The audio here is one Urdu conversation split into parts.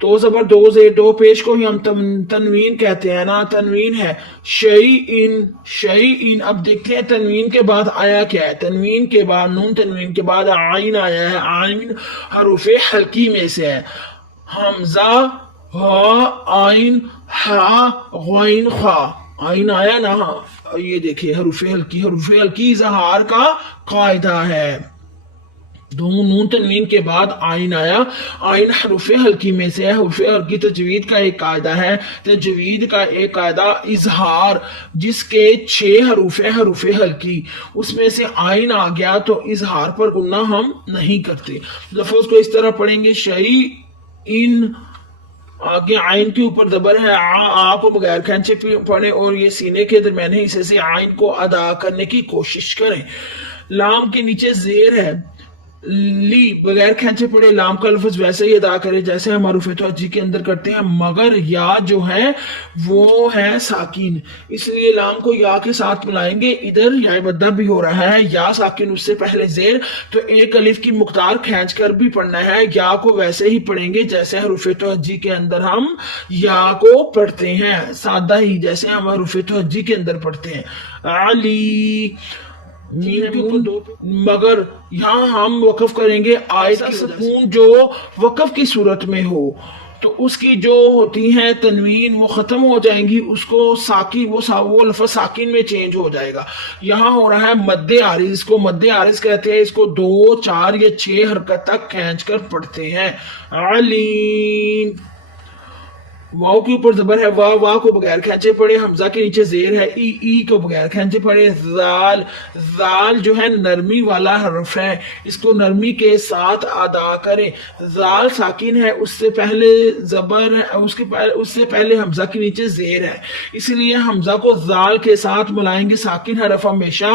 تو زبر دو زیر دو پیش کو ہی ہم تنوین کہتے ہیں نا، تنوین ہے شیئن. اب دیکھتے ہیں تنوین کے بعد آیا کیا ہے. تنوین کے بعد نون تنوین کے بعد عین آیا ہے. عین حروف حلقی میں سے ہے. حمزہ ہا عین ہا غین خا، عین آیا نا. یہ دیکھیے حروف حلقی اظہار کا قاعدہ ہے. نون تنوین کے بعد آئین آیا. آئین حروف حلقی میں سے ہے. حروف حلقی تجوید کا ایک قاعدہ ہے. تجوید کا ایک قاعدہ اظہار، جس کے 6 حروف حلقی اس میں سے آئین آ گیا تو اظہار پر گناہ ہم نہیں کرتے. لفظ کو اس طرح پڑھیں گے شیئن، آگے آئین کے اوپر زبر ہے. آ کو بغیر کھینچے پڑھیں اور یہ سینے کے درمیانے حصے سے آئین کو ادا کرنے کی کوشش کریں. لام کے نیچے زیر ہے. لی بغیر کھینچے پڑے لام کا لفظ ویسے ہی ادا کرے جیسے ہم حروف توجیہ کے اندر کرتے ہیں، مگر یا جو ہے وہ ہے ساکن، اس لیے لام کو یا کے ساتھ ملائیں گے. ادھر یا مدہ بھی ہو رہا ہے، یا ساکن اس سے پہلے زیر، تو ایک الف کی مقدار کھینچ کر بھی پڑھنا ہے. یا کو ویسے ہی پڑھیں گے جیسے حروف توجیہ کے اندر ہم یا کو پڑھتے ہیں، سادہ ہی جیسے ہم حروف توجیہ کے اندر پڑھتے ہیں. علی مگر یہاں ہم وقف کریں گے آیت کی سکون جو وقف کی صورت میں ہو تو اس کی جو ہوتی ہیں تنوین وہ ختم ہو جائیں گی، اس کو ساکن وہ لفظ ساکن میں چینج ہو جائے گا. یہاں ہو رہا ہے مد عارض، اس کو مد عارض کہتے ہیں. اس کو 2 4 یا 6 حرکت تک کھینچ کر پڑھتے ہیں. علیم واؤ کے اوپر زبر ہے. واؤ کو بغیر کھینچے پڑے. حمزہ کے نیچے زیر ہے. ای کو بغیر کھینچے پڑے. زال جو ہے نرمی والا حرف ہے، اس کو نرمی کے ساتھ ادا کریں. زال ساکن ہے، اس سے پہلے زبر ہے، اس سے پہلے حمزہ کے نیچے زیر ہے، اس لیے حمزہ کو زال کے ساتھ ملائیں گے. ساکن حرف ہمیشہ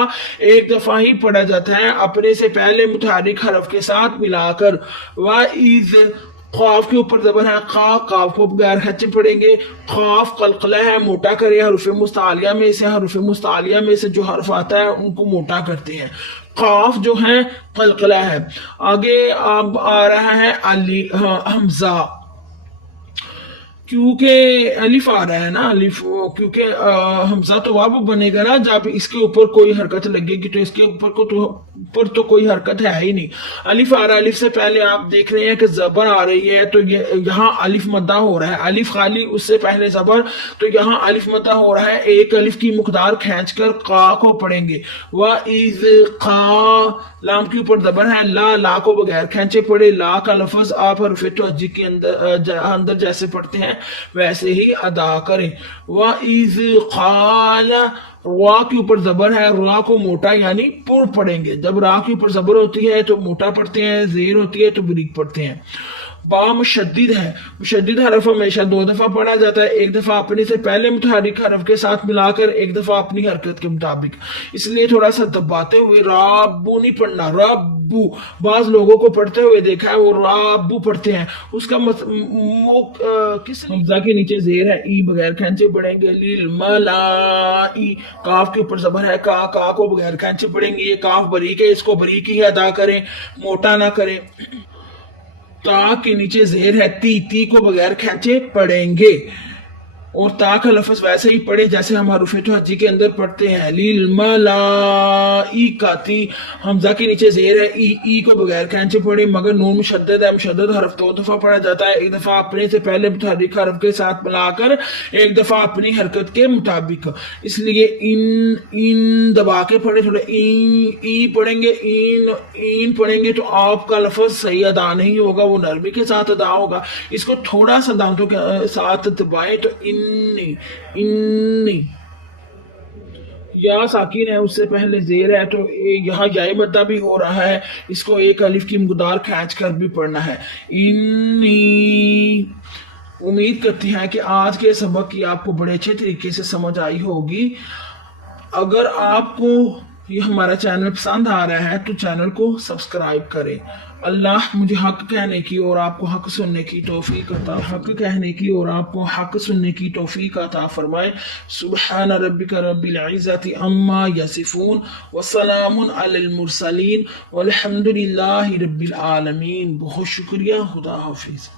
ایک دفعہ ہی پڑھا جاتا ہے اپنے سے پہلے متحرک حرف کے ساتھ ملا کر. وَإِذْ خاف کے اوپر زبر ہے. قاف کو بغیر کھینچے پڑیں گے. خاف قلقلہ ہے، موٹا کرے. حروف مستعلیہ میں سے جو حرف آتا ہے ان کو موٹا کرتے ہیں. قاف جو ہے قلقلہ ہے. آگے اب آ رہا ہے حمزہ، کیونکہ الف آ رہا ہے نا، الف کیونکہ حمزہ تو واب بنے گا نا جب اس کے اوپر کوئی حرکت لگے گی، تو اس کے اوپر تو کوئی حرکت ہے ہی نہیں. الف آ رہا ہے. الف سے پہلے آپ دیکھ رہے ہیں کہ زبر آ رہی ہے، تو یہاں الف مدہ ہو رہا ہے. الف خالی اس سے پہلے زبر، تو یہاں الف مدہ ہو رہا ہے. ایک الف کی مقدار کھینچ کر قا کو پڑھیں گے. وَإِذْ قَا لام کے اوپر زبر ہے. لا کو بغیر کھینچے پڑے. لا کا لفظ آپ حروف توجیہ کے اندر جیسے پڑھتے ہیں ویسے ہی ادا کریں. وَإِذْ قَالَ را کے اوپر زبر ہے. را کو موٹا یعنی پر پڑھیں گے. جب را کے اوپر زبر ہوتی ہے تو موٹا پڑھتے ہیں، زیر ہوتی ہے تو بریک پڑھتے ہیں. با مشدد ہے. مشدد حرف ہمیشہ 2 دفعہ پڑھا جاتا ہے، ایک دفعہ اپنے سے پہلے متحرک حرف کے ساتھ ملا کر، ایک دفعہ اپنی حرکت کے مطابق. اس لیے تھوڑا سا دباتے ہوئے رابو نہیں پڑھنا. رابو بعض لوگوں کو پڑھتے ہوئے دیکھا ہے وہ رابو پڑھتے ہیں، اس کا کس حمزہ کے نیچے زیر ہے. ای بغیر کھینچے پڑھیں گے. للملائی کاف کے اوپر زبر ہے. کا کو بغیر کھینچے پڑھیں گے. یہ کاف بریک ہے، اس کو بریک ہی ادا کریں، موٹا نہ کریں. تا کے نیچے زیر ہے. تی کو بغیر کھینچے پڑھیں گے اور تا کا لفظ ویسے ہی پڑھے جیسے ہم حروف توجیہ کے اندر پڑھتے ہیں. للملائکتی حمزہ کے نیچے زیر ہے. ای کو بغیر کھینچے پڑھے مگر نون مشدد ہے. مشدد حرف 2 دفعہ پڑھا جاتا ہے، ایک دفعہ اپنے سے پہلے متحرک حرف کے ساتھ ملا کر، ایک دفعہ اپنی حرکت کے مطابق. اس لیے ان دبا کے پڑھے. تھوڑے ای پڑھیں گے. این پڑھیں گے تو آپ کا لفظ صحیح ادا نہیں ہوگا، وہ نرمی کے ساتھ ادا ہوگا. اس کو تھوڑا سا دانتوں کے ساتھ دبائیں تو انی یا ساکن ہے، اس سے پہلے زیر ہے تو یہاں یا مدہ بھی ہو رہا ہے، اس کو ایک الف کی مقدار کھینچ کر بھی پڑھنا ہے. انی امید کرتی ہیں کہ آج کے سبق کی آپ کو بڑے اچھے طریقے سے سمجھ آئی ہوگی. اگر آپ کو یہ ہمارا چینل پسند آ رہا ہے تو چینل کو سبسکرائب کریں. اللہ مجھے حق کہنے کی اور آپ کو حق سننے کی توفیق عطا فرمائے. سبحان ربک رب العزت عما یصفون وسلام علی المرسلین والحمد للہ رب العالمین. بہت شکریہ. خدا حافظ.